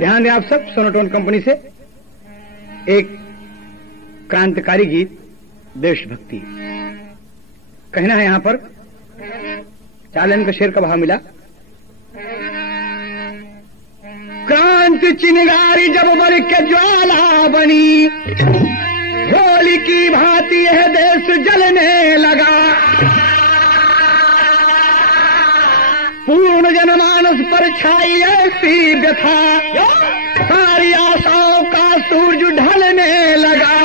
ध्यान दें आप सब, सोनोटोन कंपनी से एक क्रांतिकारी गीत देशभक्ति। कहना है यहां पर, चालन का शेर का भाव मिला। क्रांति चिंगारी जब बर के ज्वाला बनी, होली की भांति यह देश जलने लगा। पूर्ण जनमानस पर छाई ऐसी व्यथा, सारी आशाओं का सूरज ढलने लगा।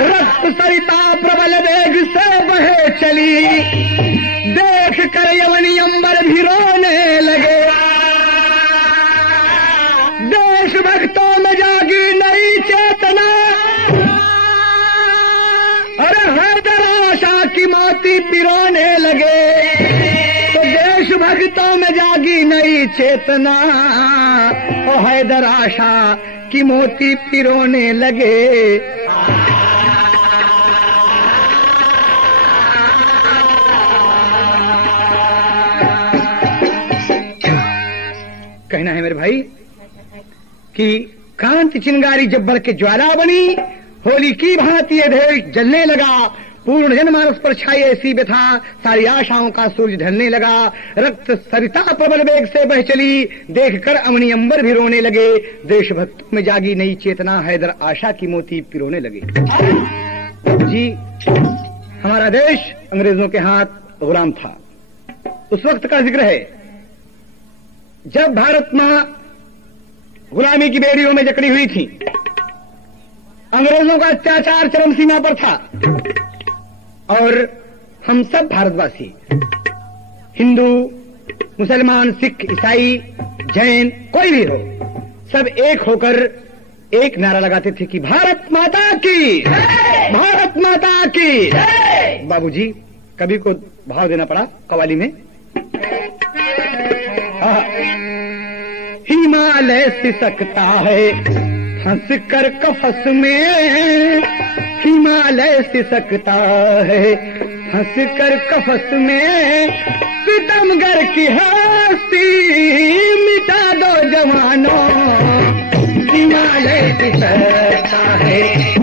रक्त सरिता प्रबल वेग से बहे चली, देख कर यवनी अंबर भी रोने लगे। देशभक्तों में जागी नई चेतना, अरे हैदर आशा की मोती पिरोने लगे। तो देशभक्तों में जागी नई चेतना, और हैदर आशा की मोती पिरोने लगे। कहना है मेरे भाई कि क्रांति चिंगारी जब बल के ज्वाला बनी, होली की भांति ये देश जलने लगा। पूर्ण जनमानस पर छाई ऐसी व्यथा, सारी आशाओं का सूरज ढलने लगा। रक्त सरिता प्रबल वेग से बह चली, देखकर अमनी अंबर भी रोने लगे। देशभक्तों में जागी नई चेतना, हैदर आशा की मोती पिरोने लगे। जी, हमारा देश अंग्रेजों के हाथ गुलाम था। उस वक्त का जिक्र है जब भारत मां गुलामी की बेड़ियों में जकड़ी हुई थी। अंग्रेजों का अत्याचार चरम सीमा पर था, और हम सब भारतवासी, हिंदू, मुसलमान, सिख, ईसाई, जैन, कोई भी हो, सब एक होकर एक नारा लगाते थे कि भारत माता की, भारत माता की। बाबूजी, कभी को भाव देना पड़ा कव्वाली में। हिमालय सिसकता है फंस कर कफस में, हिमालय सिसकता है फंस कर कफस में। सितमगर की हस्ती मिटा दो जवानों, हिमालय सिसकता है।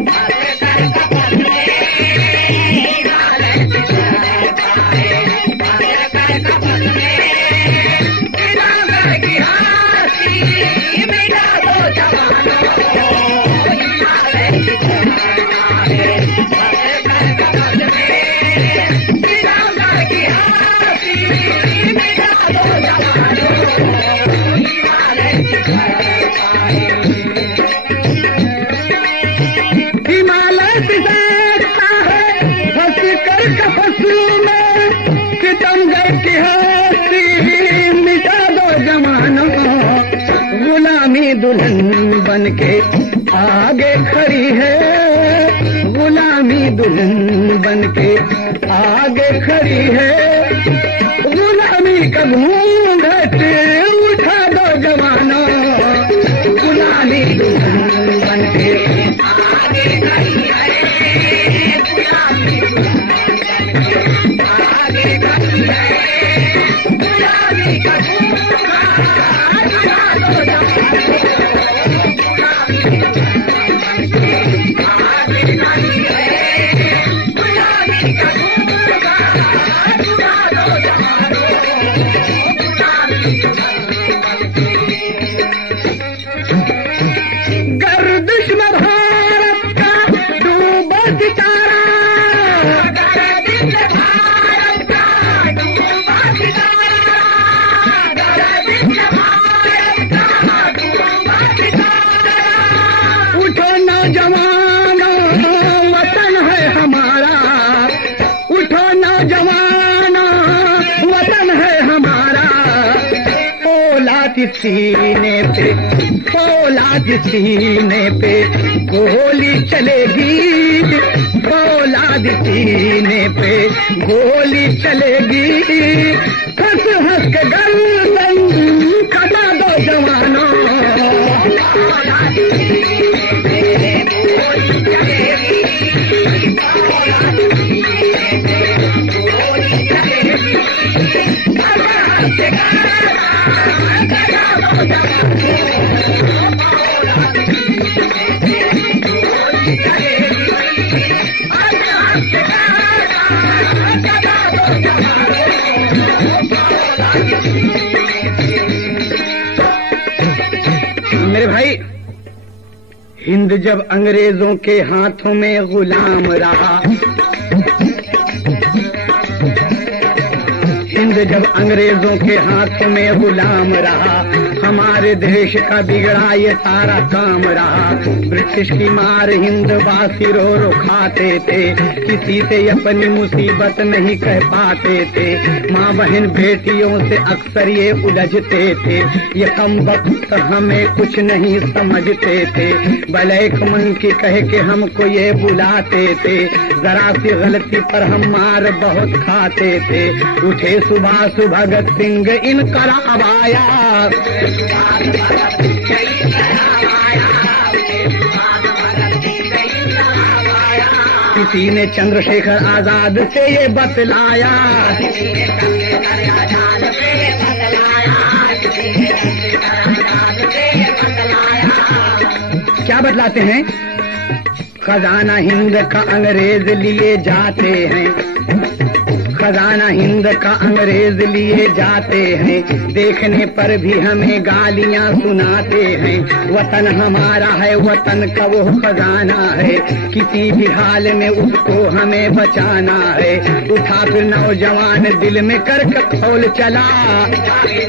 दुल्हन बन के आगे खड़ी है, गुलामी दुल्हन बन के आगे खड़ी है। गुलामी का घूंघट उठा दो जवानों, गुलामी दुल्हन बन के आगे खड़ी है, गुलामी दुल्हन बन के आगे खड़ी है। गुलामी का घूंघट उठा दो जवानों, सीने पे फौलाद, सीने पे गोली चलेगी, फौलाद सीने पे गोली चलेगी। हंस हंस के गर्दन कटा दो जवानों, फौलाद सीने पे गोली चलेगी, फौलाद सीने पे गोली चलेगी। मेरे भाई, हिंद जब अंग्रेजों के हाथों में गुलाम रहा, हिंद जब अंग्रेजों के हाथों में गुलाम रहा, हमारे देश का बिगड़ा ये सारा काम रहा। ब्रिटिश की मार हिंद वासी रो रो खाते थे, किसी से अपनी मुसीबत नहीं कह पाते थे। माँ बहन बेटियों से अक्सर ये उलझते थे, ये कम वक्त हमें कुछ नहीं समझते थे। ब्लैक मंकी कह के हमको ये बुलाते थे, जरा सी गलती पर हम मार बहुत खाते थे। उठे सुभाष भगत सिंह इनकलाब आया, किसी ने चंद्रशेखर आजाद से ये बतलाया, क्या बतलाते हैं? खजाना हिंद का अंग्रेज लिए जाते हैं, खजाना हिंद का अंग्रेज लिए जाते हैं। देखने पर भी हमें गालियां सुनाते हैं। वतन हमारा है, वतन का वो खजाना है, किसी भी हाल में उसको हमें बचाना है। उठा फिर नौजवान दिल में करके खोल चला, उठा फिर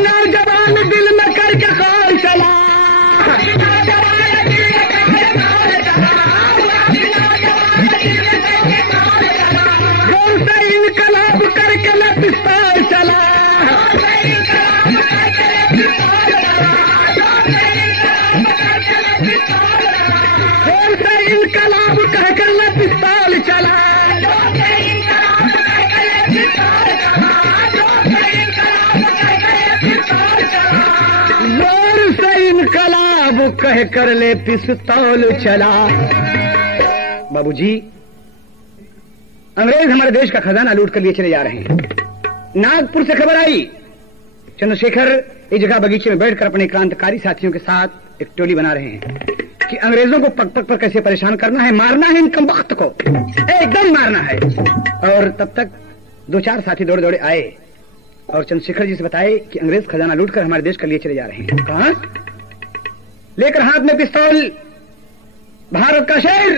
नौजवान दिल में करके खोल चला। इनकलाब करके न पिस्तौल चला, इनकलाब कहकर न पिस्तौल चला। जोर से इनकलाब कहकर ले पिस्तौल चला। बाबूजी, अंग्रेज हमारे देश का खजाना लूट कर लिए चले जा रहे हैं। नागपुर से खबर आई, चंद्रशेखर एक जगह बगीचे में बैठकर अपने क्रांतिकारी साथियों के साथ एक टोली बना रहे हैं कि अंग्रेजों को पग पग पर कैसे परेशान करना है, मारना है इन कमबख्त को, एकदम मारना है। और तब तक दो चार साथी दौड़े दौड़े आए और चंद्रशेखर जी से बताए कि अंग्रेज खजाना लूट कर हमारे देश का लिए चले जा रहे हैं। कहां? लेकर हाथ में पिस्तौल, भारत का शेर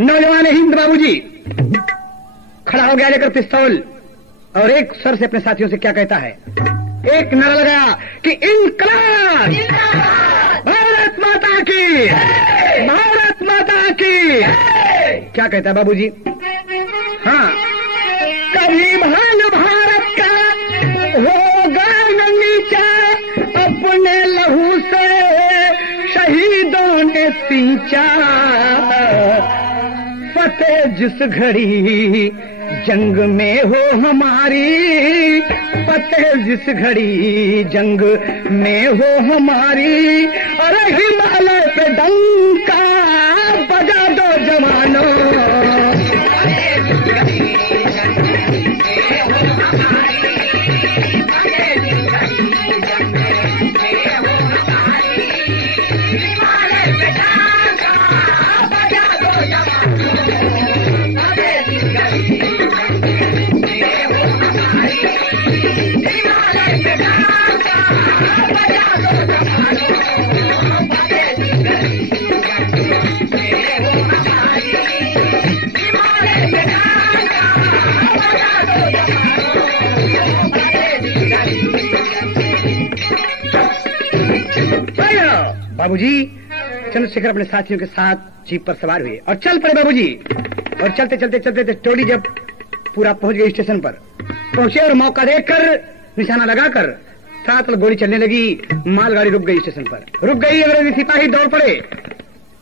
नौजवान हिंद बाबूजी खड़ा हो गया लेकर पिस्तौल, और एक सर से अपने साथियों से क्या कहता है, एक नारा लगाया कि इनकलाब, भारत माता की, भारत माता की। क्या कहता है बाबूजी? हाँ, कभी भान भारत का होगा न नीचा, अपने लहू से शहीदों ने सींचा। फतेह जिस घड़ी जंग में हो हमारी, फतेह जिस घड़ी जंग में हो हमारी, अरे हिमालय पे डंका बजा दो जवानों। बाबूजी चंद्रशेखर अपने साथियों के साथ जीप पर सवार हुए और चल पड़े बाबूजी। और चलते चलते चलते टोली जब पूरा पहुंच गई स्टेशन पर पहुंचे और मौका देखकर निशाना लगाकर साथ गोली चलने लगी। मालगाड़ी रुक गई स्टेशन पर, रुक गई। अंग्रेजी सिपाही दौड़ पड़े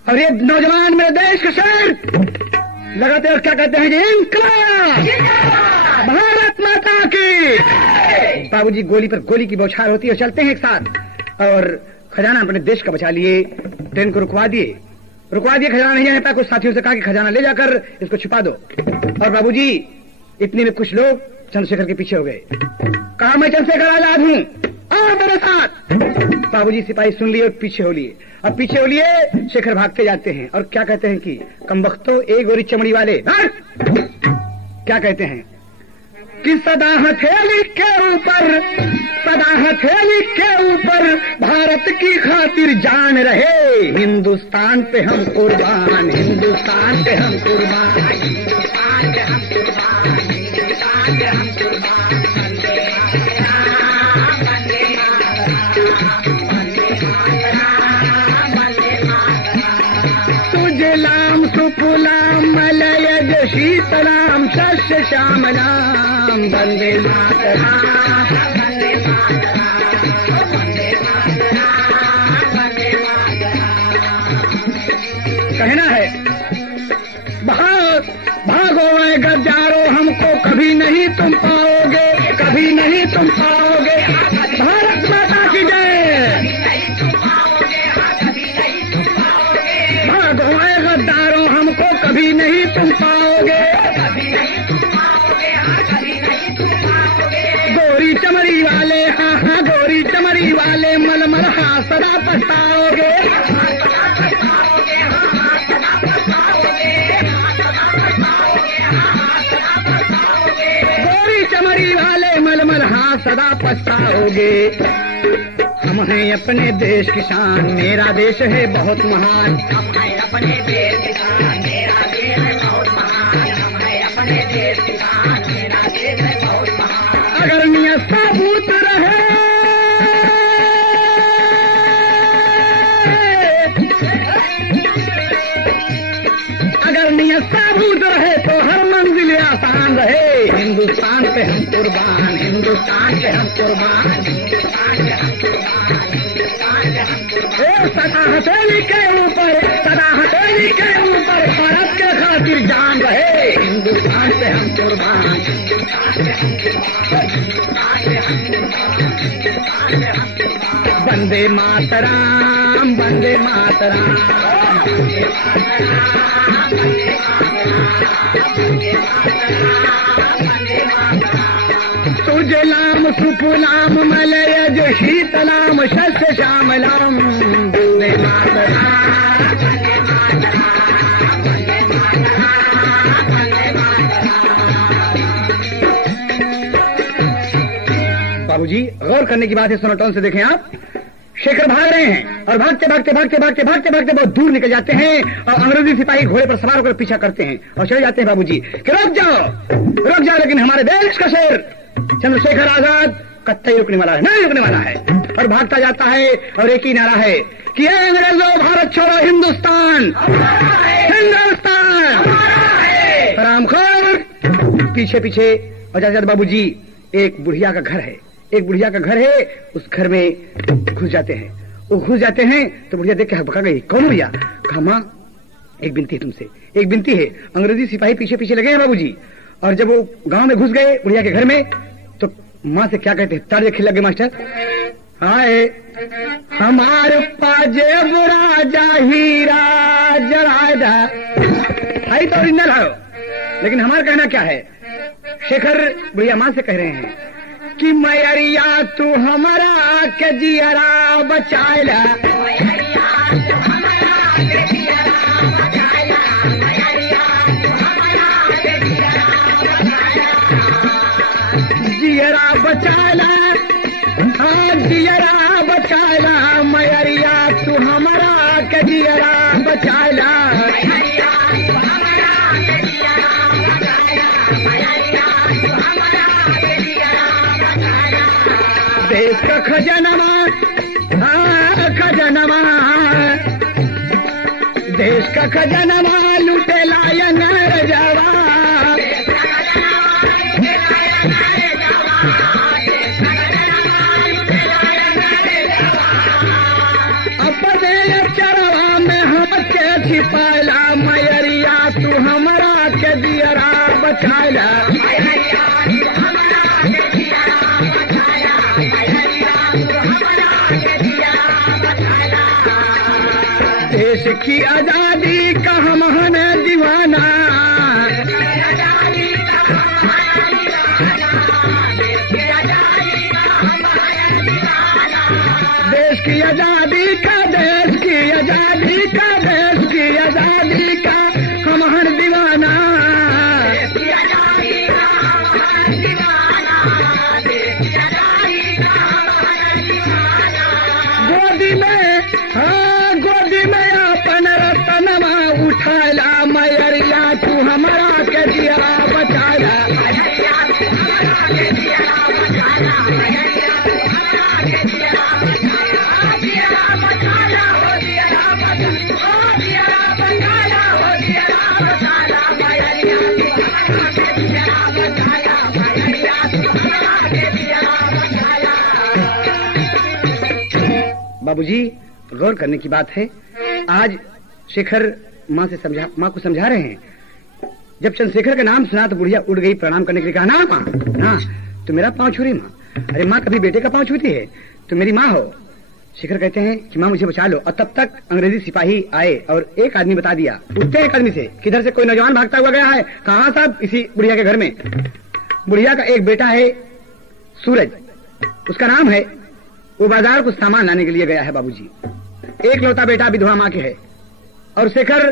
और ये नौजवान मेरे देश का शेर लगाते और क्या कहते हैं, इनकलाब, भारत माता की। बाबूजी गोली पर गोली की बौछार होती है और चलते हैं एक साथ। और खजाना अपने देश का बचा लिए, ट्रेन को रुकवा दिए रुकवा दिया, खजाना नहीं जाने पाया। कुछ साथियों से कहा कि खजाना ले जाकर इसको छुपा दो। और बाबूजी इतने में कुछ लोग चंद्रशेखर के पीछे हो गए। कहा मैं चंद्रशेखर आजाद हूँ, आओ मेरे साथ। बाबूजी सिपाही सुन लिए और पीछे हो लिए। अब पीछे हो लिए शेखर भागते जाते हैं और क्या कहते हैं कि कमबख्तो एक गोरी चमड़ी वाले, क्या कहते हैं कि सदा हथेली के ऊपर, सदा हथेली के ऊपर भारत की खातिर जान रहे, हिंदुस्तान पे हम कुर्बान, हिंदुस्तान पे हम कुर्बान, हिंदुस्तान पे हम कुर्बान, हिंदुस्तान पे हम कुर्बान। सुजलाम सुफलाम मलयज शीतलाम शस्य श्यामलाम वंदे मातरम, वंदे मातरम, वंदे मातरम, वंदे मातरम। कहना है भागो ऐ गद्दारो, हमको कभी नहीं तुम पाओगे, कभी नहीं तुम पाओगे। भारत माता की जय। भागो ऐ गद्दारो, हमको कभी नहीं तुम पाओगे, गोरी चमड़ी वाले, हाँ हाँ गोरी चमड़ी वाले, मलमल हाँ सदा पछताओगे, गोरी चमड़ी वाले मलमल हाँ सदा पछताओगे। हम हैं अपने देश की शान, मेरा देश है बहुत महान, हम हैं अपने देश की शान, मेरा देश है बहुत महान, हम हैं अपने देश की शान, मेरा देश है बहुत महान। अगर नियत साबूत रहे, अगर नियत साबूत रहे तो हर मंजिल आसान रहे, हिंदुस्तान पे हम कुर्बान, हिंदुस्तान पे हम कुर्बान, हिंदुस्तान पे हम कुर्बान, हिंदुस्तान पे हम कुर्बान। सदा हथेली के ऊपर, सदा हथेली के ऊपर भारत के खातिर जान रहे, हिंदुस्तान पे हम कुर्बान, हिंदुस्तान पे हम कुर्बान, हिंदुस्तान पे हम कुर्बान, हिंदुस्तान पे हम कुर्बान। वंदे मातरम, वंदे मातरम, वंदे मातरम, वंदे सुजलाम सुफलाम मलयज शीतलाम शस्य श्यामलाम वंदे मातरम, वंदे मातरम, वंदे मातरम, वंदे मातरम। बाबूजी गौर करने की बात है, सोनाटोन से देखें आप। शेखर भाग रहे हैं और भागते भागते भागते भागते भागते भागते बहुत दूर निकल जाते हैं और अंग्रेजी सिपाही घोड़े पर सवार होकर पीछा करते हैं और चले जाते हैं बाबूजी कि रुक जाओ, लेकिन हमारे देश का शेर चंद्रशेखर आजाद कतई रुकने वाला है, नहीं रुकने वाला है। और भागता जाता है और एक ही नारा है कि अंग्रेजों भारत छोड़ो, हिंदुस्तान, हिंदुस्तान राम खौर। पीछे पीछे और जाते बाबूजी एक बुढ़िया का घर है, एक बुढ़िया का घर है, उस घर में घुस जाते हैं। वो घुस जाते हैं तो बुढ़िया देख के हकबका गई, कौन बुढ़िया? कहा मां एक बिनती है तुमसे, एक बिनती है। अंग्रेजी सिपाही पीछे पीछे लगे हैं बाबूजी। और जब वो गांव में घुस गए बुढ़िया के घर में तो माँ से क्या कहते हैं, तार खिल लगे मास्टर, हाय हमारे पाजेब राजा हीरा जरादा, हाई तो ओरिजिनल है, लेकिन हमारा कहना क्या है? शेखर बुढ़िया माँ से कह रहे हैं कि मैरिया तू हमारा के जियरा बचाएला, जियरा बचाला, हाँ जियरा बचाला, मैरिया तू हमारा के जियरा बचाला, देश का खजानमा, हाँ खजानमा, देश का खजानमा लूटे लायन रजावा, अपने चरवा में हम के छिपाला, मैरिया तू हमारा के दियरा बचाला, देश की आजादी का हम हैं दीवाना, देश की आजादी का, देश की आजादी का, देश की आजादी का हम हैं दीवाना, गोदी में, हाँ गोदी में अपन रतनमा उठाला, मैरिया तू हमारा के दिया बचाला, बाबूजी गौर करने की बात है। आज शेखर माँ को समझा रहे हैं। जब चंद्रशेखर का नाम सुना तो बुढ़िया उड़ गई, प्रणाम करने के लिए कहा, ना माँ, हाँ तो मेरा पाँव छू रही माँ। अरे माँ कभी बेटे का पाँव छूती है, तो मेरी माँ हो। शेखर कहते हैं कि माँ मुझे बचा लो। और तब तक अंग्रेजी सिपाही आए और एक आदमी बता दिया, पूछते एक आदमी से किधर से कोई नौजवान भागता हुआ गया है। कहाँ साहब? इसी बुढ़िया के घर में। बुढ़िया का एक बेटा है सूरज, उसका नाम है, वो बाजार कुछ सामान लाने के लिए गया है बाबूजी। एक लौता बेटा विधवा माँ के है। और शेखर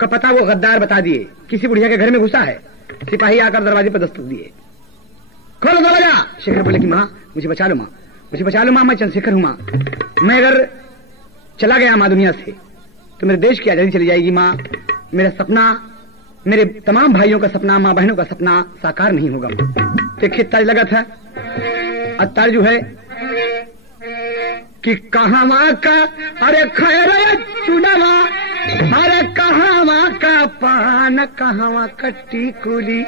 का पता वो गद्दार बता दिए, किसी बुढ़िया के घर में घुसा है। सिपाही आकर दरवाजे पर दस्तक दिए, खोलो दरवाजा। शेखर बोले कि माँ मुझे बचा लो, माँ मुझे बचा लो, माँ मैं चंद्रशेखर हूँ, माँ मैं अगर चला गया माँ दुनिया से तो मेरे देश की आजादी चली जाएगी माँ। मेरा सपना, मेरे तमाम भाइयों का सपना, माँ बहनों का सपना साकार नहीं होगा। देखिए तर्ज लगा था, और तर्ज जो है कि कहावा का, अरे खैर चुनावा, अरे कहावा का पान, कहावा कट्टी कुली,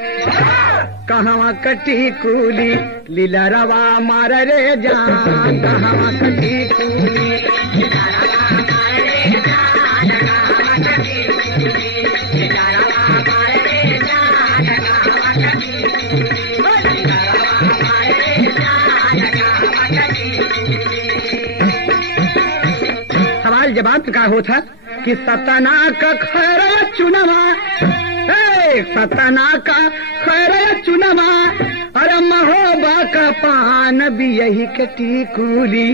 कहावा कट्टी कुली, लीला रवा मार रे जान, कहावा कट्टी कुली, जवाब का होता कि सतना का खैर चुनावा, सतना का खैर चुनावा, अरे महोबा का पान भी यही के टीकूली,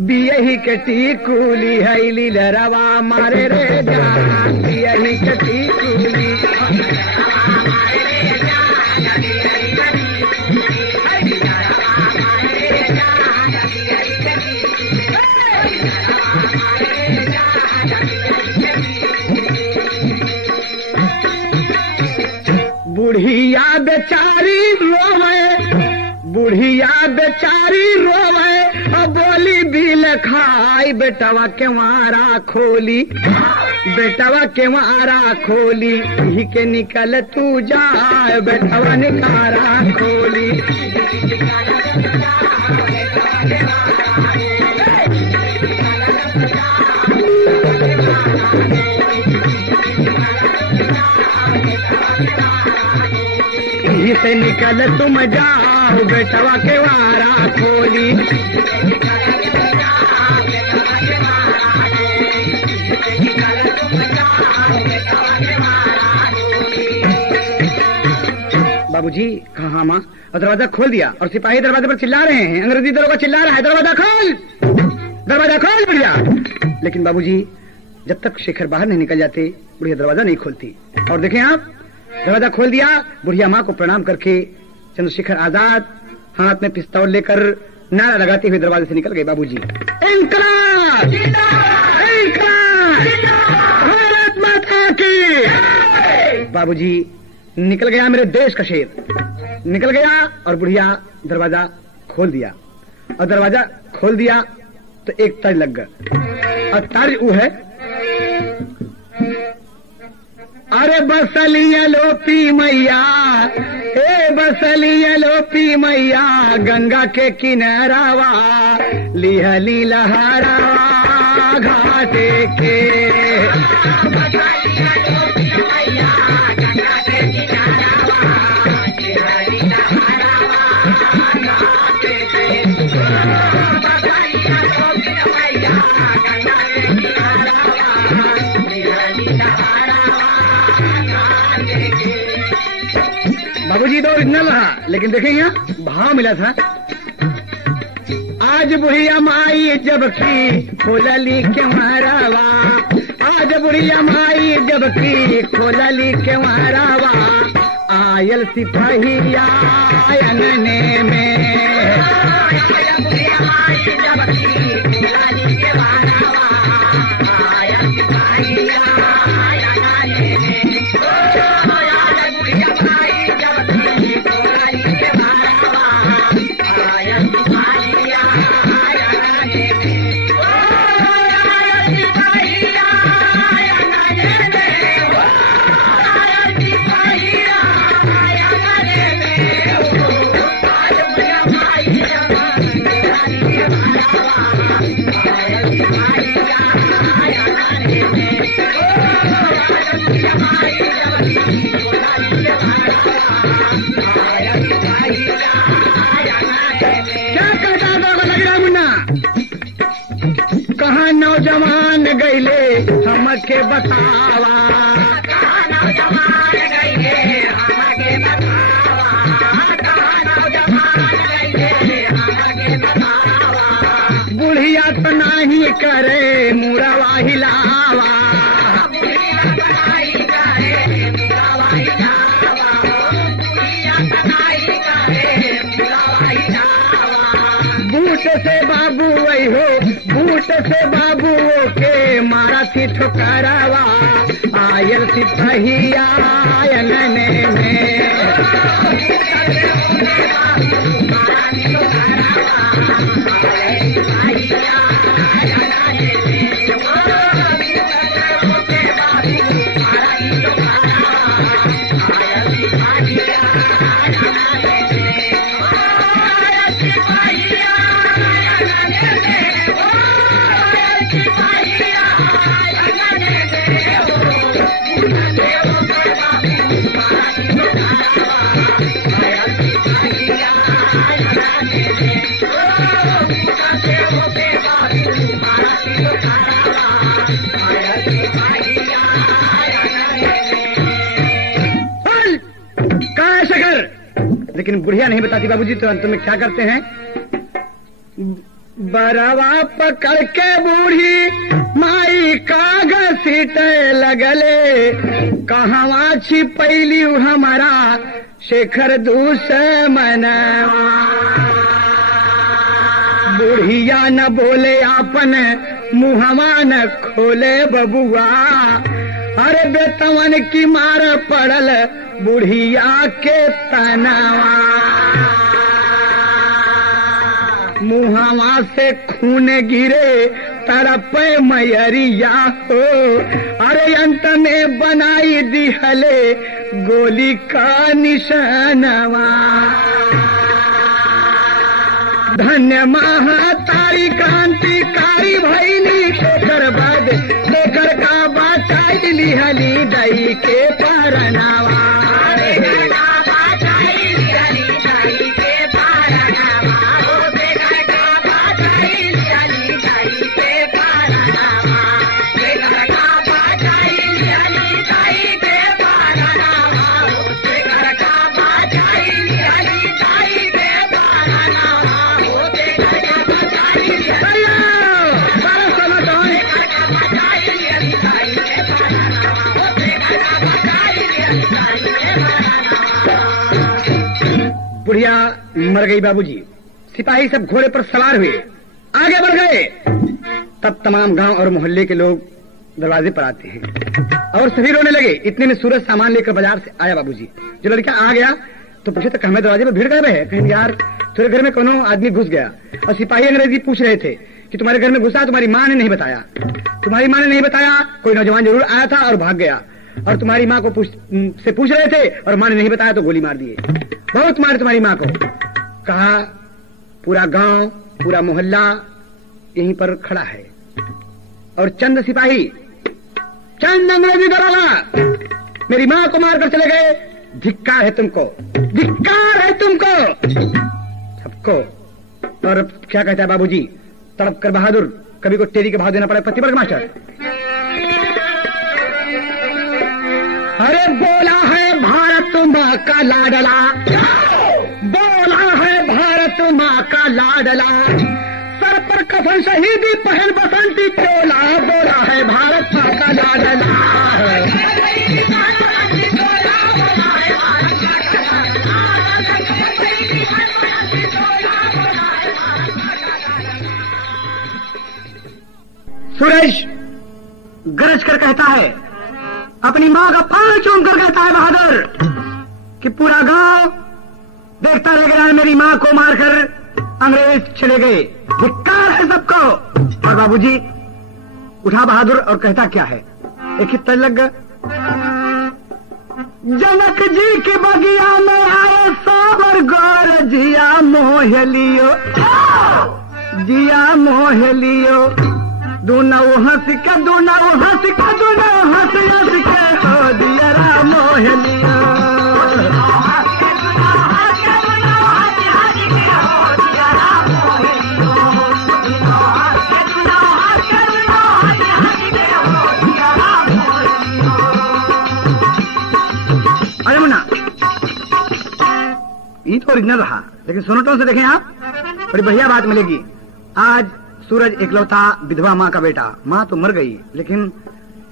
भी यही के टीकूली है, लीला रवा मारे रे जान, भी यही के टीकूली, बुढ़िया बेचारी रोवे, बुढ़िया बेचारी रोवे, अब बोली बिल खाई, बेटवा के मारा खोली, बेटवा के मारा खोली, ही के निकल तू जाए, बेटवा निकारा खोली, से निकल तुम जाओ, बेटवा के वारा खोली, बाबूजी कहा माँ। और दरवाजा खोल दिया और सिपाही दरवाजे पर चिल्ला रहे हैं, अंग्रेजी दरोगा चिल्ला रहा है, दरवाजा खोल, दरवाजा खोल बुढ़िया। लेकिन बाबूजी जब तक शेखर बाहर नहीं निकल जाते बुढ़िया दरवाजा नहीं खोलती। और देखें आप, दरवाजा खोल दिया, बुढ़िया माँ को प्रणाम करके चंद्रशेखर आजाद हाथ में पिस्तौल लेकर नारा लगाते हुए दरवाजे से निकल गए। बाबूजी इंकलाब, इंकलाब, भारत माता की। बाबूजी निकल गया मेरे देश का शेर, निकल गया। और बुढ़िया दरवाजा खोल दिया, और दरवाजा खोल दिया तो एक तर्ज लग गया। और तर्ज वो है, अरे बसलिया लोपी मैया, ए बसलिया लोपी मैया, गंगा के किनारावा, लिहली लहरावा घाटे के, बसलिया लोपी मैया, गंगा के किनारावा, लिहली लहरावा घाटे के, बसलिया लोपी मैया, गंगा के किनारावा, बाबूजी तो ओरिजिनल रहा, लेकिन देखें यहाँ भाव मिला था। आज बुढ़िया माई जबकि खोलली के मारावा, आज बुढ़िया माई जबकि खोलली के मारावा, आयल सिपहिया आयनने में। आज बुढ़िया माई जबकि खोलली के मारावा, आयल सिपहिया आयनने में। आज बुढ़िया माई जबकि खोलली के मारावा, आयल सिपहिया आयनने में। आयल सिपहिया आयनने में। आयल सिपहिया आयनने में। आज बुढ़िया माई जबकि खोलली के मारावा, आयल सिपहिया आयनने में। आज बुढ़िया माई जबकि खोलली के मारावा, आयल सिपहिया आयनने में। क्या कहता था लग रहा मुन्ना? कहाँ नौजवान गईले हमके बतावा, कहाँ नौजवान गईले हमके बतावा, कहाँ नौजवान गईले हमके बतावा। बुढ़िया तो नहीं करे मुरवा हिलावा, बुढ़िया तो नहीं करे मुरवा हिलावा, बुढ़िया तो नहीं करे मुरवा हिलावा। बूट से बाबू वही हो, बूट से बाबू के मारा थी ठोकरावा, आयल सिपहिया आयनने में। लेकिन बुढ़िया नहीं बताती बाबूजी, तो अंत में क्या करते हैं? बरवा पकड़ के बूढ़ी माई कागज सीटे लगले, कहवा छिपैली हमारा शेखर दुश्मनवा। बुढ़िया न बोले आपन मुहवा न खोले बबुआ, अरे बेतवन की मार पड़ल बुढ़िया के तनवा। मुहवा से खून गिरे तरफ मैरिया हो, अरे अंत में बनाई दिहले गोली का निशानवा। धन्य महातारी क्रांतिकारी भैली शेखर बद, शेखर का बाचाई लिहली दई के परनावा। बुढ़िया मर गई बाबूजी। सिपाही सब घोड़े पर सवार हुए, आगे बढ़ गए। तब तमाम गांव और मोहल्ले के लोग दरवाजे पर आते हैं और सभी रोने लगे। इतने में सूरज सामान लेकर बाजार से आया बाबूजी। जो लड़का आ गया तो पूछे तो हमें दरवाजे पर भीड़ गए है, कहीं यार तेरे घर में कोनो आदमी घुस गया। और सिपाही अंग्रेजी पूछ रहे थे कि तुम्हारे घर में घुसा, तुम्हारी माँ ने नहीं बताया। तुम्हारी माँ ने नहीं बताया, कोई नौजवान जरूर आया था और भाग गया। और तुम्हारी माँ को पूछ रहे थे और माँ ने नहीं बताया तो गोली मार दिए। बहुत मारे तुम्हारी माँ को। कहा पूरा गांव पूरा मोहल्ला यहीं पर खड़ा है और चंद सिपाही, चंद अंग्रेजी दरोगा मेरी माँ को मारकर चले गए। धिक्कार है तुमको, धिक्कार है तुमको सबको। और क्या कहता है बाबूजी, तड़प कर बहादुर, कभी को टेरी के भाव देना पड़े पति वर्ग मास्टर। अरे बोला है भारत भारत माँ का लाडला, बोला है भारत माँ का लाडला, सर पर कफन शहीदी पहन बसंती चोला, बोला है भारत माँ का लाडला। सूरज गरज कर कहता है, अपनी माँ का पांव चूम कर कहता है बहादुर कि पूरा गांव देखता लग रहा है मेरी माँ को मारकर अंग्रेज चले गए, धिक्कार है सबको। और बाबूजी उठा बहादुर और कहता क्या है, एक ही तल लग गया। जनक जी के बगिया में आए सावर गौर, जिया मोह लियो, जिया मोह लियो, दोनों हंस के दोनों हंस के दोनों हंस हंस के हो दिया राम मोह लियो। अरे मुन्ना ये तो ओरिजिनल रहा, लेकिन सोनोटोन से देखें आप, बड़ी बढ़िया बात मिलेगी। आज सूरज एकलौता विधवा माँ का बेटा, माँ तो मर गई लेकिन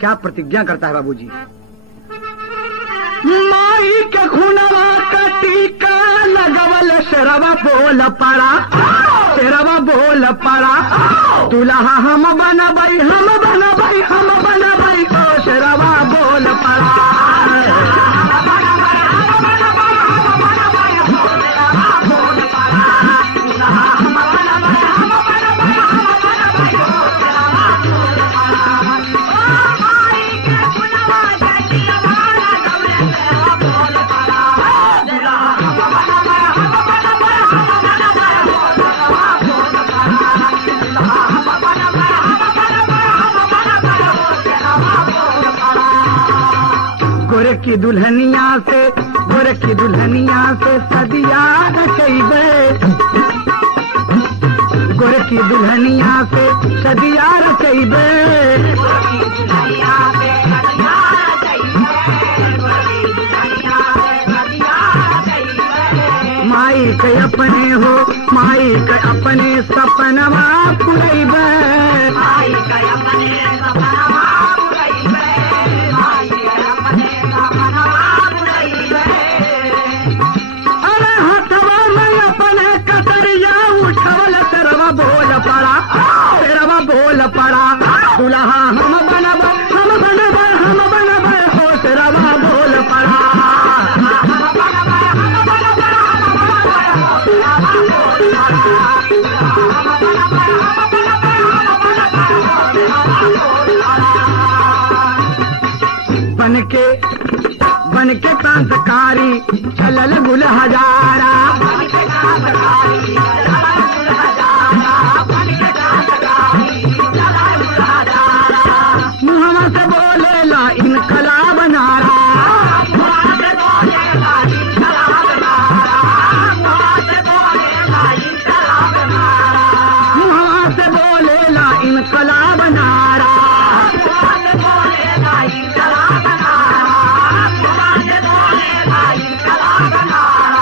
क्या प्रतिज्ञा करता है बाबूजी। माई के खूनवा का टीका लगवल शेरवा बोल पड़ा, शेरवा बोल पड़ा, दुल्हा हम बनबई हम बनबई हम बनबई, ओ शेरवा बोल पड़ा। की दुल्हनिया से गोरे की दुल्हनिया से सदिया रचैबे, गोरे की दुल्हनिया से सदिया रचैबे, माई के अपने हो माई के अपने सपनवा पुरैबे, माई के अपने सपनवा पुरैबे, माई के अपने बोल पड़ा, दुल्हा हम बनब हम बनब हम बनब, हो शेरवा बोल पड़ा। बन के क्रांतिकारी चलल गुल हजारा, मुहम्मद से बोले ला इनकलाब नारा, मुहम्मद से बोले ला इनकलाब नारा, मुहम्मद से बोले ला इनकलाब नारा, मुहम्मद से बोले ला इनकलाब नारा, मुहम्मद से बोले ला इनकलाब नारा, मुहम्मद से बोले ला इनकलाब नारा।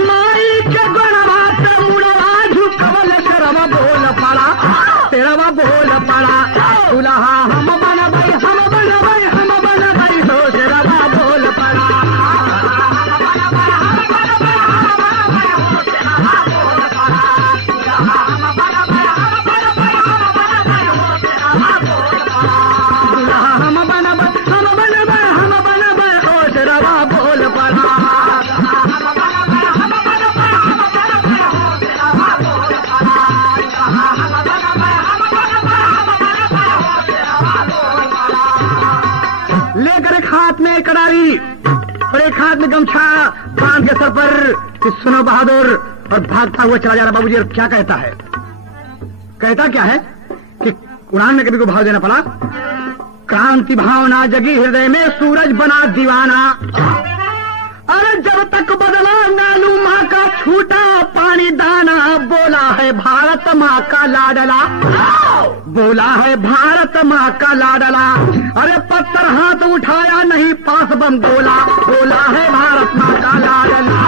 माई के गणवा से मुड़वा झुकवल शेरवा बोल पड़ा, शेरवा बोल पड़ा, दुल्हा हम बनबई हम बनबई हम बनबई, हो शेरवा बोल पड़ा। दुल्हा हम बनबई हम बनबई हम बनबई, हो शेरवा बोल पड़ा। लेकर एक हाथ में कड़ारी और एक हाथ में गमछा बांध के सर पर कि सुनो बहादुर, और भागता हुआ चला जा रहा बाबूजी। और क्या कहता है, कहता क्या है कि उड़ान में कभी को भाव देना पड़ा। क्रांति भावना जगी हृदय में, सूरज बना दीवाना, अरे जब तक बदला नालू माँ का छूटा पानी दाना, बोला है भारत माँ का लाडला, बोला है भारत माँ का लाडला, अरे पत्थर हाथ उठाया नहीं पास बम बोला, बोला है भारत माँ का लाडला।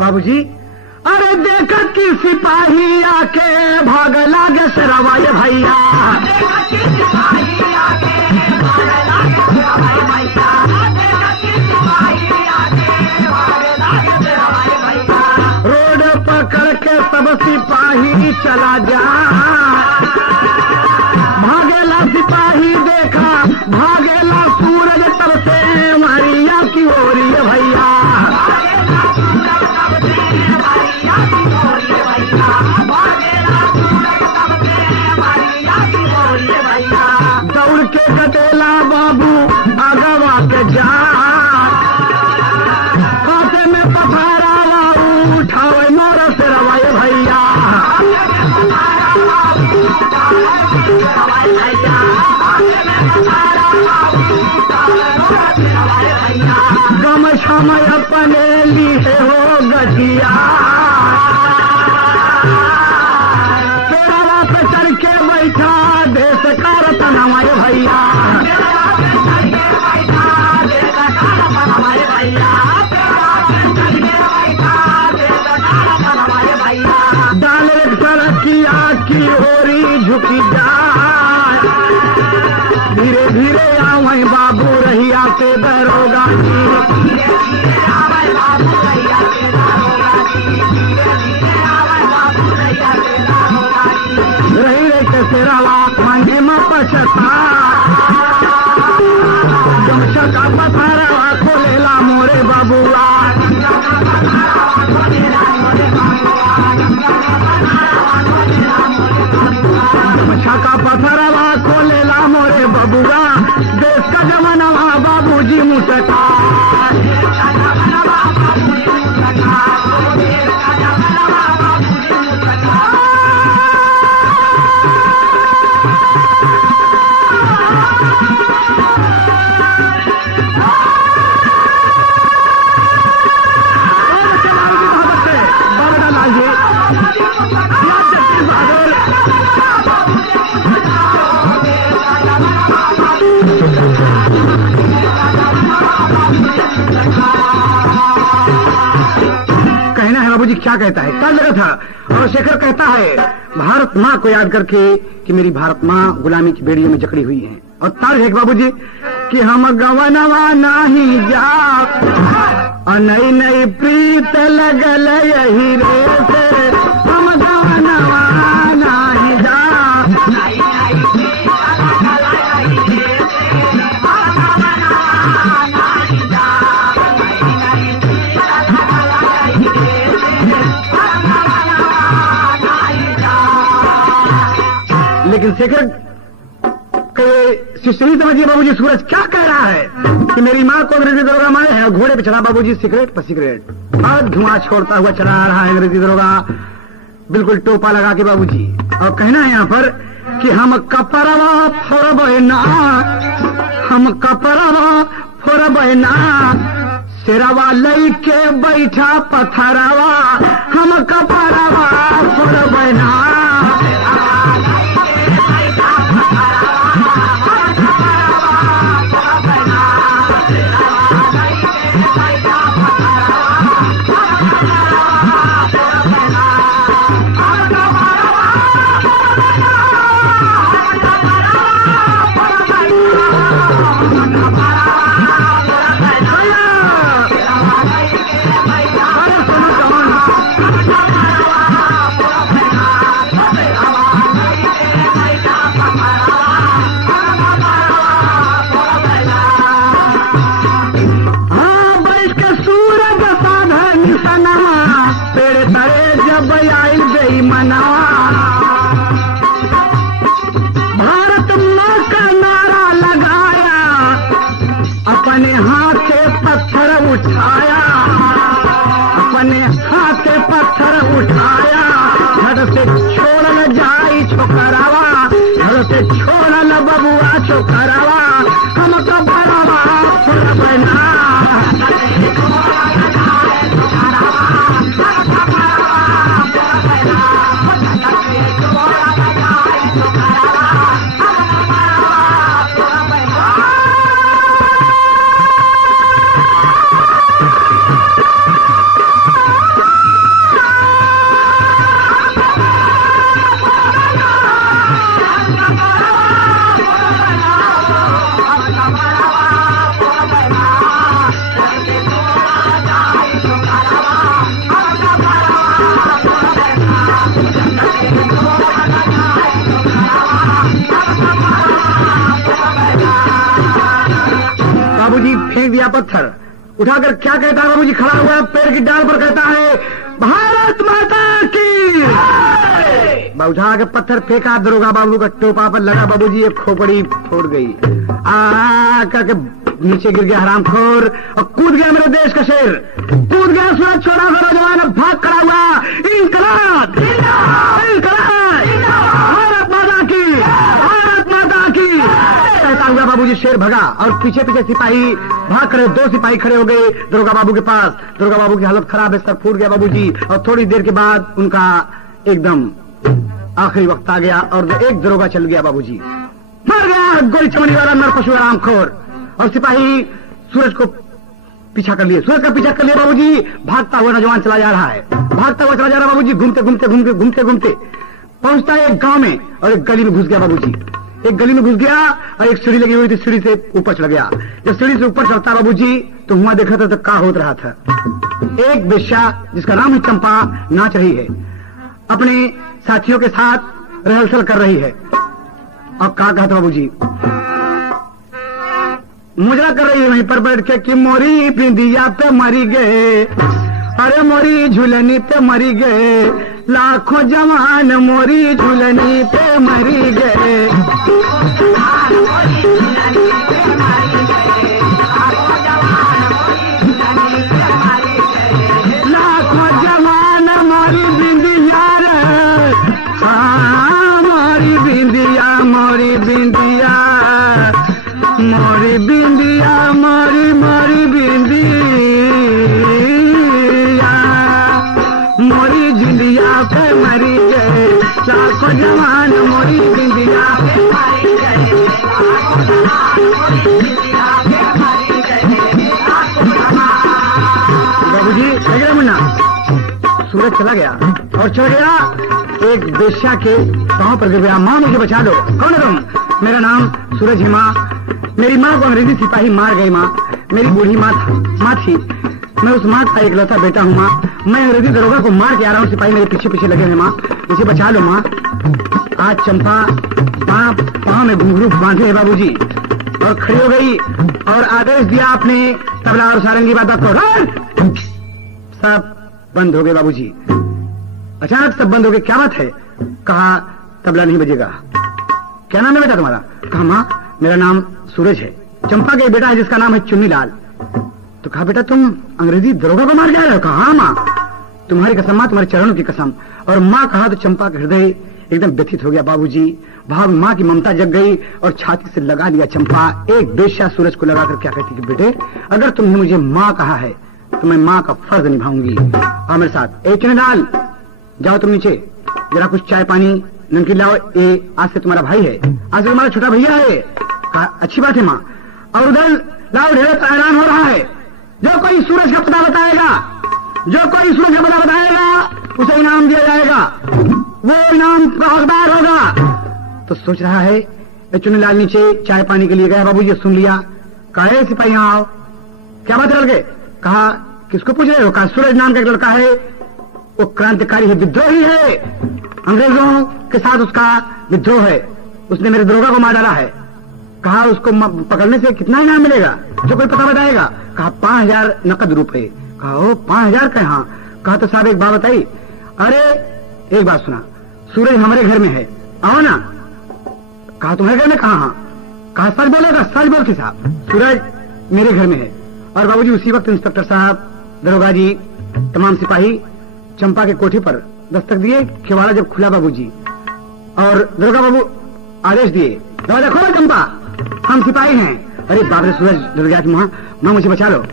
बाबूजी, अरे देखा कि सिपाही आके भाग लागे सरवाए भैया, रोड पकड़ के सब सिपाही चला जा, भागेला सिपाही देखा भागेला सूरज तब से मारिया की ओरी भैया, दौड़ के कटेला बाबू आगवा के जा, खाते में पथारा उठावे मोर से रवाए भैया, गम समय अपने लिए हो गठिया, तेरा पे चढ़ के बैठा देश कार तनावे भैया, डाल सड़किया की ओरी झुकी जाए, धीरे धीरे आवे बाबू रहिया के दरोगा जी, रही रे के सेरावा मांगे में पछता, जमशा का पथारा खोलेला मोरे बाबुआ, जमशा का पथारा खोलेला मोरे बबुआ, देश का जमानवा बाबूजी मुसका, कहना है बाबूजी क्या कहता है, क्या लगा था। और शेखर कहता है भारत माँ को याद करके कि मेरी भारत माँ गुलामी की बेड़ियों में जकड़ी हुई है, और तार है बाबूजी कि हम गवनवा नहीं जा, और नई नई प्रीत लगल यही रे से, हम गवनवा नहीं जा, लेकिन शेखर नहीं समझिए बाबूजी सूरज क्या कह रहा है कि मेरी माँ को अंग्रेजी दरोगा मारे है, घोड़े पे चढ़ा बाबूजी सिगरेट पर सिगरेट और धुआं छोड़ता हुआ चला आ रहा है अंग्रेजी दरोगा, बिल्कुल टोपा लगा के बाबूजी। और कहना है यहाँ पर कि हम कपरवा फोरबना, हम कपरवा फोरबना, सिरवा लई के बैठा पथरवा, हम कपरवा फोरबना, जब आयल बेईमाना, भारत माँ का नारा लगाया, अपने हाथ से पत्थर उठाया, अपने हाथ से पत्थर उठाया, घर से छोड़ न जाई छोकरावा, घर से छोड़ न बबुआ छोकरावा, हम तो बड़ावा छोड़ बना। बाबूजी फेंक दिया पत्थर, उठाकर क्या कहता है बाबूजी? खड़ा हुआ पेड़ की डाल पर कहता है भारत माता की। उठा के पत्थर फेंका, दरोगा बाबू का टोपा पर लगा, बाबूजी एक खोपड़ी फोड़ गई, आ करके नीचे गिर गया हरामखोर और कूद गया मेरे देश का शेर, कूद गया सूरज छोड़ा सा नौजवान, भाग खड़ा हुआ इनकलाब, भारत माता की, भारत माता की कहता हुआ बाबूजी शेर भगा और पीछे पीछे सिपाही भाग खड़े, 2 सिपाही खड़े हो गए दरोगा बाबू के पास। दरोगा बाबू की हालत खराब है, सर फूट गया बाबूजी, और थोड़ी देर के बाद उनका एकदम आखिरी वक्त आ गया और एक दरोगा चल गया बाबूजी, मर गया गोली चमड़ी वाला नर पशु आरामखोर। और सिपाही सूरज को पीछा कर लिए, सूरज का पीछा कर लिया बाबूजी, भागता हुआ नौजवान चला जा रहा है, भागता हुआ चला जा रहा है बाबूजी, घूमते घूमते घूमते घूमते घूमते पहुंचता है एक गांव में और एक गली में घुस गया बाबूजी, एक गली में घुस गया और एक सीढ़ी लगी हुई थी, सीढ़ी से ऊपर चढ़ गया। जब सीढ़ी से ऊपर चढ़ता बाबूजी तो हुआ देखा था तो क्या हो रहा था, एक बेश्या जिसका नाम है चंपा नाच रही है, अपने साथियों के साथ रिहर्सल कर रही है और क्या कहता बाबूजी, मुजरा कर रही है वहीं पर बैठ के कि मोरी बिंदिया पे मरी गए, अरे मोरी झुलनी पे मरी गए, लाखों जवान मोरी झुलनी पे मरी गए, लाखों जवान मोरी बिंदिया रे, हाँ मोरी बिंदिया, मोरी बिंदिया, मोरी बिंदिया, मोरी मोरी बिंदिया, मोरी जिंदिया पे मरी गए, लाखों जवान मोरी बिंदिया पे मरी गए, बाबूजी देख मुन्ना, सूरज चला गया और चढ़ गया एक बेश्या के पांव पर गिर गया, माँ मुझे बचा लो, कौन है तुम? मेरा नाम सूरज है माँ, मेरी माँ को अंग्रेजी सिपाही मार गई माँ, मेरी बूढ़ी माँ थी, मैं उस माँ का इकलौता बेटा हूँ माँ, मैं अंग्रेजी दरोगा को मार के आ रहा हूँ, सिपाही मेरे पीछे पीछे लगे हैं माँ, मुझे बचा लो माँ। आज चंपा पाँव में घुंघरू बांधे है बाबूजी और खड़ी हो गई और आदेश दिया आपने तबला और सारंगी बाबा को, सब बंद हो गए बाबूजी, अचानक सब बंद हो गए, क्या बात है? कहा तबला नहीं बजेगा। क्या नाम है बेटा तुम्हारा? कहा माँ मेरा नाम सूरज है, चंपा का बेटा है जिसका नाम है चुन्नीलाल। तो कहा बेटा तुम अंग्रेजी दरोगा को मार जा रहे हो? कहा हाँ माँ, तुम्हारी कसम माँ, तुम्हारे चरणों की कसम। और माँ कहा तो चंपा का हृदय एकदम व्यथित हो गया बाबूजी, भाव माँ की ममता जग गई और छाती से लगा लिया चंपा। एक बेश्या सूरज को लगाकर क्या कहती कि बेटे अगर तुमने मुझे माँ कहा है तो मैं माँ का फर्ज निभाऊंगी, आओ मेरे साथ। ए चुन्नीलाल जाओ तुम नीचे, जरा कुछ चाय पानी नमकीन लाओ, ये आज से तुम्हारा भाई है, आज से तुम्हारा छोटा भैया है। कहा अच्छी बात है माँ। और उधर लाओ ढेर ऐलान हो रहा है, जो कोई सूरज का पता बताएगा, जो कोई सूरज का पता बताएगा उसे इनाम दिया जाएगा, वो इनाम का हकदार होगा। तो सोच रहा है चुन्नीलाल नीचे चाय पानी के लिए गया, बाबूजी सुन लिया, कहा सिपाही यहाँ आओ, क्या बात है लड़के? कहा किसको पूछ रहे हो? कहा सूरज नाम का एक लड़का है, वो क्रांतिकारी है, विद्रोही है, अंग्रेजों के साथ उसका विद्रोह है, उसने मेरे दरोगा को मार डाला है। कहा उसको पकड़ने से कितना इनाम मिलेगा? जो कोई पता बताएगा। कहा 5000 नकद रुपए। कहा ओ 5000 का? हाँ। कहा तो साहब एक बात बताई, अरे एक बात सुना, सूरज हमारे घर में है, आओ ना। कहा तुम्हारे घर में? कहा? हाँ। कहा सच बोलेगा? सच बोल के साहब, सूरज मेरे घर में है। और बाबूजी उसी वक्त इंस्पेक्टर साहब, दरोगा जी, तमाम सिपाही चंपा के कोठे पर दस्तक दिए। केवाड़ा जब खुला बाबूजी, और दरोगा बाबू आदेश दिए, दरवाजा खोलो चंपा, हम सिपाही हैं। अरे बाप रे, सूरज डर गया कि माँ मुझे बचा लो।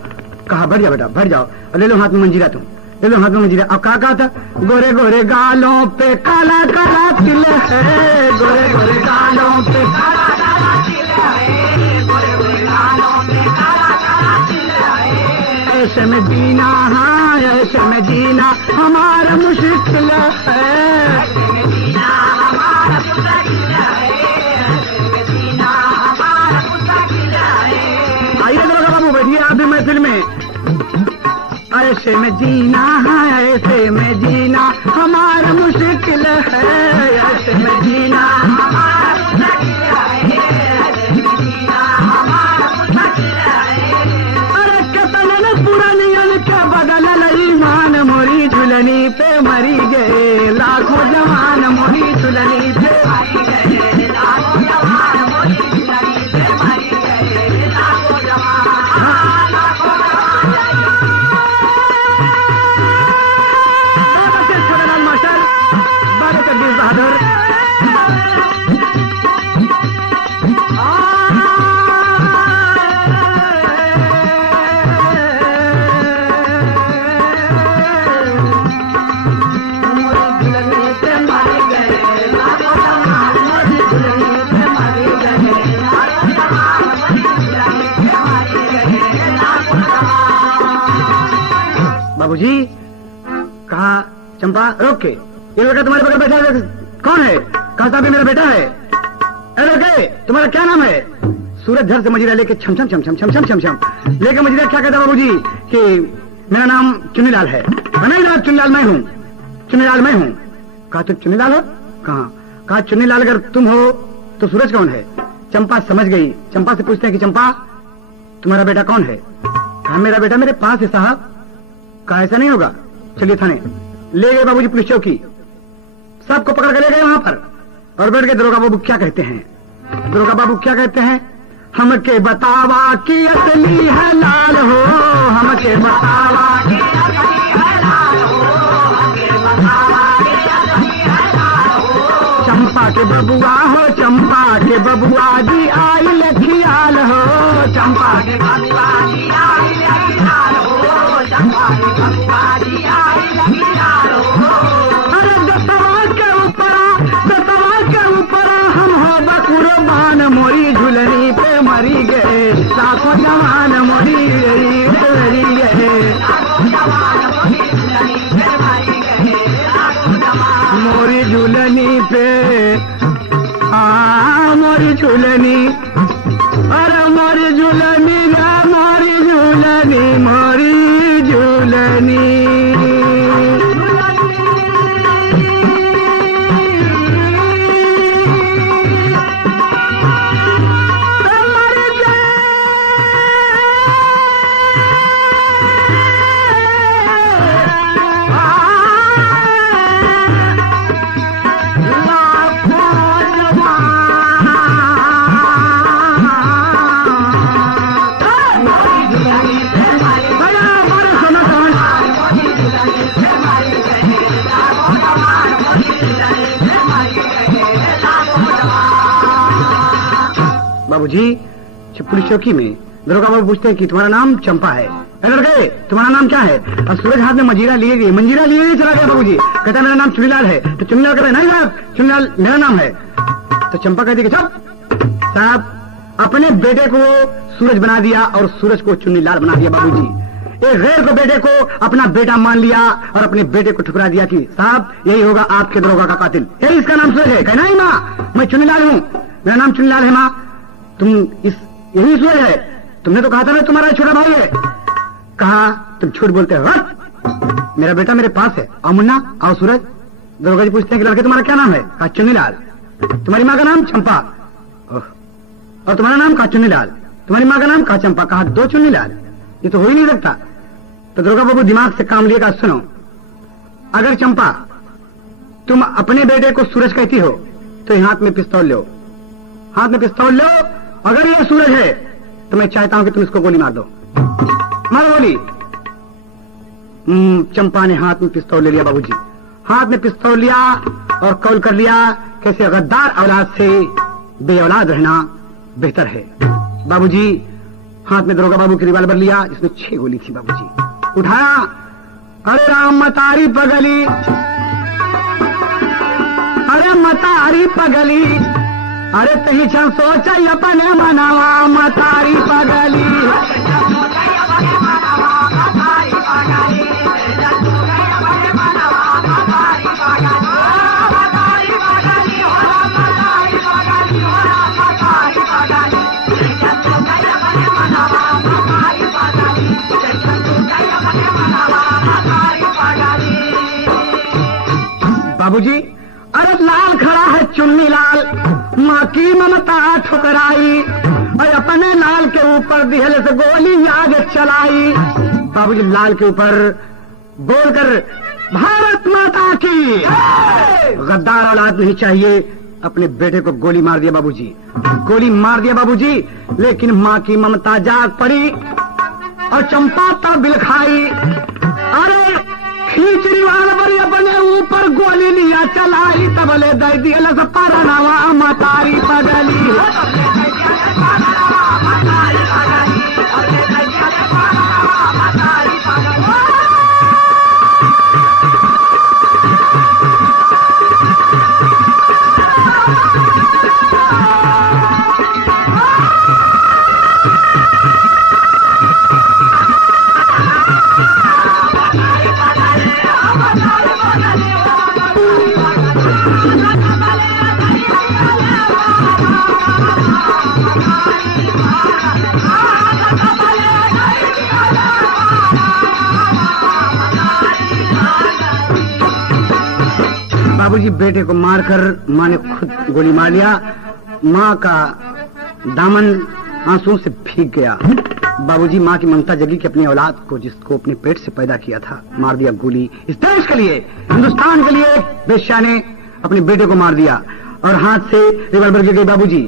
कहा बैठ जाओ बेटा, बैठ जाओ, और ले लो हाथ में मंजीरा, तुम ले लो हाथ में मंजीरा। अब कहा था, गोरे गोरे गालों पे काला काला तिल है, गोरे गोरे गालों पे काला काला तिल है, गोरे गोरे गालों पे काला काला तिल है। ऐसे में जीना, हाँ ऐसे में जीना हमारा मुश्किल है, ऐसे में जीना हमारा मुश्किल है, ऐसे में जीना हमारा मुश्किल है। आइए दरोगा बाबू बैठिए आप भी महफिल में। ऐसे में जीना, हाँ ऐसे में जीना हमारा मुश्किल है, ऐसे में जीना हमारा मुश्किल है, ऐसे में जीना हमारा मुश्किल है। अरे कतल पुरानियन के बदल ईमान, मोरी झुलनी पे मरी गए लाखों जवान, मोरी झुलनी पे मरी गए लाखों जवान, मोरी झुलनी पे मरी गए लाखों जवान, लाखों मास्टर बारे जगदीश बहादुर। बाबूजी कहा, चंपा रोक के, ये लड़का तुम्हारे बगल बैठा है कौन है? कहा साहब मेरा बेटा है। अरे लड़के तुम्हारा क्या नाम है? सूरज घर से मजीरा लेके छम छम छम छम छम छम छम छम लेके मजीरा क्या कहता बाबूजी कि मेरा नाम चुन्नीलाल है। नहीं जनाब चुन्नीलाल मैं हूँ, चुन्नीलाल मैं हूँ। कहा तुम चुन्नीलाल हो? कहा चुन्नीलाल अगर तुम हो तो सूरज कौन है? चंपा समझ गई। चंपा से पूछते हैं कि चंपा तुम्हारा बेटा कौन है? कहा मेरा बेटा मेरे पास है साहब। कहा ऐसा नहीं होगा, चलिए थाने। ले गए बाबूजी पुलिस चौकी, सबको पकड़ कर ले गए वहां पर, और बैठ के दरोगा बाबू क्या कहते हैं? दरोगा बाबू क्या कहते हैं? हमके बतावा कि असली है लाल हो, हमके बतावा कि असली है लाल हो, हमके बतावा कि असली है लाल हो। चंपा के बबुआ हो, चंपा के बबुआ जी आई लखियाल हो, चंपा के बबुआ जी आई लखियाल हो, चंपा के बबुआ जी आई लखियाल हो। अरे दसवा के ऊपर हम हो बकुरबान, मोरी झुलनी पे मरी गए लाखों जवान, मोरी मरी गए मोरी झुलनी पे, मोरी झुलनी, अरे मोरी झुलनी गा, मोरी झुलनी, मोरी झुलनी। बाबूजी पुलिस चौकी में दरोगा बाबू पूछते हैं कि तुम्हारा नाम चंपा है। लड़के तुम्हारा नाम क्या है? और सूरज हाथ में मंजीरा लिए चला गया बाबूजी। कहता मेरा नाम चुन्नीलाल है। तो चुन्नीलाल कहता नहीं साहब चुन्नीलाल मेरा नाम है। तो चंपा कहती कि चुप साहब, अपने बेटे को सूरज बना दिया और सूरज को चुन्नीलाल बना दिया बाबूजी। एक गैर को बेटे को अपना बेटा मान लिया और अपने बेटे को ठुकरा दिया कि साहब यही होगा आपके दरोगा का कातिल, यही इसका नाम सूरज है। कहना ही माँ मैं चुन्नीलाल हूँ, मेरा नाम चुन्नीलाल है माँ, तुम यही सूरज है, तुमने तो कहा था ना तुम्हारा छोटा भाई है। कहा तुम झूठ बोलते हो, मेरा बेटा मेरे पास है, आओ मुन्ना आओ सूरज। दरोगा जी पूछते हैं कि लड़के तुम्हारा क्या नाम है? कहा चुन्नीलाल। तुम्हारी माँ का नाम चंपा। और तुम्हारा नाम? कहा चुन्नीलाल। तुम्हारी माँ का नाम? कहा चंपा। कहा दो चुन्नीलाल, ये तो हो ही नहीं सकता। तो दरोगा बाबू दिमाग से काम लिएगा, सुनो, अगर चंपा तुम अपने बेटे को सूरज कहती हो तो ये हाथ में पिस्तौल लो, हाथ में पिस्तौल लो। अगर ये सूरज है तो मैं चाहता हूं कि तुम इसको गोली मार दो, मारो गोली। चंपा ने हाथ में पिस्तौल ले लिया बाबूजी, हाथ में पिस्तौल लिया और कौल कर लिया कैसे गद्दार औलाद से बेऔलाद रहना बेहतर है। बाबूजी हाथ में दरोगा बाबू की रिवाल्वर लिया जिसमें 6 गोली थी, बाबूजी उठाया। अरे राम मतारी पगली, अरे मतारी पगली, अरे तही छन सोचा अपने मनावा मतारी पगली। बाबूजी अरे लाल खड़ा है चुन्नी लाल, माँ की ममता ठुकराई और अपने लाल के ऊपर दिहले से गोली आगे चलाई। बाबूजी लाल के ऊपर बोलकर भारत माता की, गद्दार औलाद नहीं चाहिए, अपने बेटे को गोली मार दिया बाबूजी, गोली मार दिया बाबूजी। लेकिन माँ की ममता जाग पड़ी और चंपा तब बिल खाई। अरे खींचरी वाला बड़ी अपने ऊपर गोली लिया चलाई, तबले दई दिया पारा नावा मतारी पगली। बाबूजी बेटे को मारकर माँ ने खुद गोली मार लिया। माँ का दामन आंसुओं से भीग गया। बाबूजी माँ की ममता जगी कि अपनी औलाद को जिसको अपने पेट से पैदा किया था मार दिया गोली। इस देश के लिए, हिंदुस्तान के लिए बेश्या ने अपने बेटे को मार दिया और हाथ से रिवॉल्वर गिर गई। बाबूजी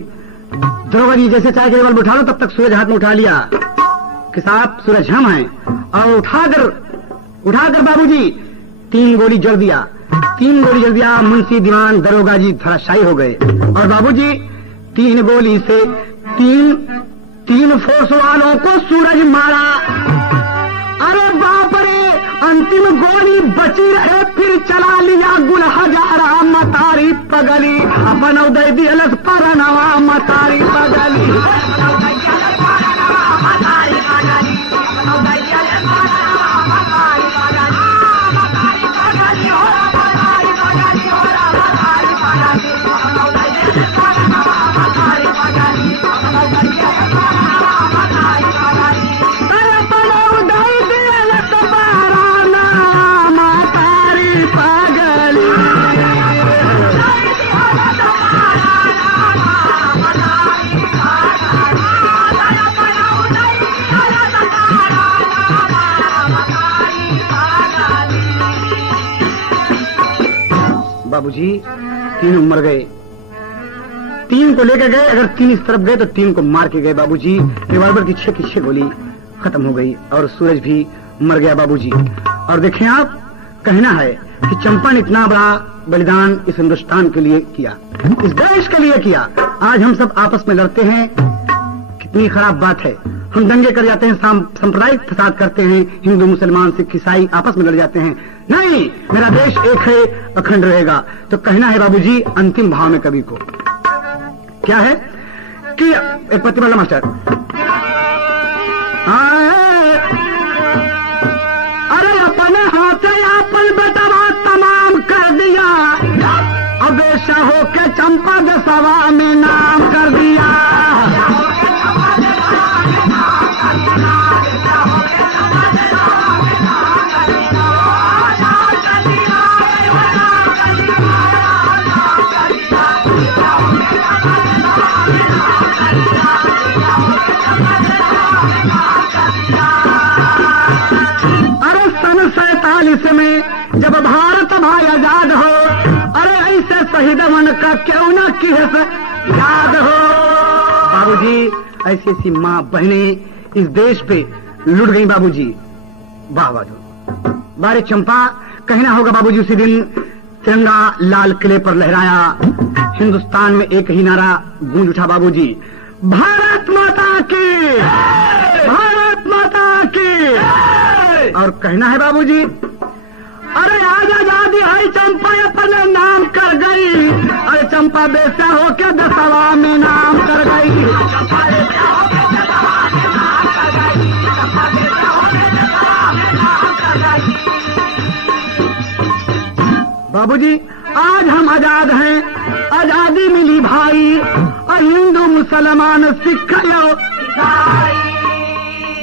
दरोगा जी जैसे चाहे रिवॉल्वर उठा लो, तब तक सूरज हाथ में उठा लिया कि साहब सूरज हम हैं, और उठाकर बाबूजी 3 गोली जड़ दिया, 3 गोली जड़ दिया। मुंशी दीवान दरोगा जी धराशायी हो गए और बाबूजी 3 गोली से 3 फोर्स वालों को सूरज मारा। अरे बाप रे, अंतिम गोली बची रहे, फिर चला लिया गुल हजारा मतारी पगली। अपन उदय दिलस परनवा मतारी पगली। बाबूजी 3 मर गए, 3 को लेकर गए। अगर 3 इस तरफ गए तो 3 को मार के गए। बाबूजी रिवॉल्वर की 6 की 6 गोली खत्म हो गई और सूरज भी मर गया बाबूजी। और देखें आप, कहना है कि चंपा ने इतना बड़ा बलिदान इस हिंदुस्तान के लिए किया, इस देश के लिए किया। आज हम सब आपस में लड़ते हैं, कितनी खराब बात है। हम दंगे कर जाते हैं, सांप्रदायिक फसाद करते हैं, हिंदू मुसलमान सिख ईसाई आपस में लड़ जाते हैं। नहीं, मेरा देश एक है, अखंड रहेगा। तो कहना है बाबूजी अंतिम भाव में कवि को क्या है कि एक प्रतिभा मास्टर, अरे अपने हाथ से अपन बेटवा तमाम कर दिया, अब बेशा होके चंपा के सभा में नाम कर दिया। में जब भारत भाई आजाद हो, शहीदवन का क्यों ना किस याद हो। बाबूजी ऐसी ऐसी माँ बहनें इस देश पे लुट गई बाबूजी। वाह वाह। बारे चंपा कहना होगा बाबूजी उसी दिन तिरंगा लाल किले पर लहराया। हिंदुस्तान में एक ही नारा गूंज उठा बाबूजी, भारत माता की, भारत माता की। और कहना है बाबूजी, अरे आज आजादी है चंपा अपने नाम कर गई। अरे चंपा बेचा होके दसवा में नाम कर गई। बाबूजी आज हम आजाद हैं, आजादी मिली भाई, और हिंदू मुसलमान सिख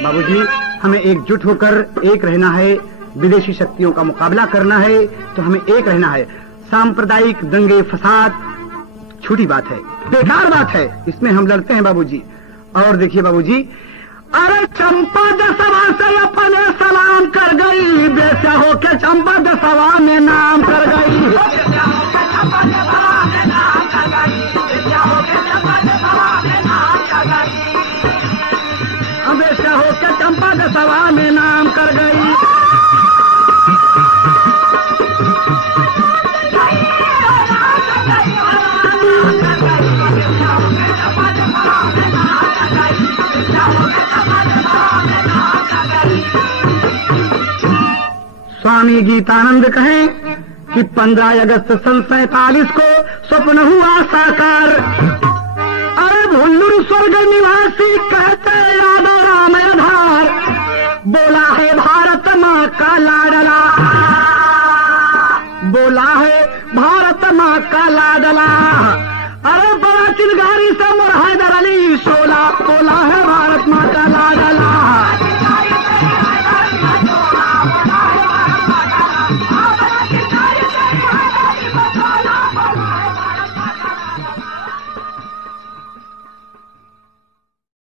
बाबूजी हमें एकजुट होकर एक रहना है। विदेशी शक्तियों का मुकाबला करना है तो हमें एक रहना है। सांप्रदायिक दंगे फसाद छोटी बात है, बेकार बात है, इसमें हम लड़ते हैं बाबूजी। और देखिए बाबूजी, अरे चंपा दसवा से अपने सलाम कर गई। बेचा होके चंपा दसवा में नाम कर गई। बेचा होके चंपा दसवा में नाम कर गई। स्वामी गीतानंद कहें कि 15 अगस्त सन 47 को स्वप्न हुआ साकार। अरे भुल्लुर स्वर्ग निवासी कहते यादव राम आधार। बोला है भारत माँ का लाडला, बोला है भारत माँ का लाडला। अरे बड़ा चिनगारी से मोरहा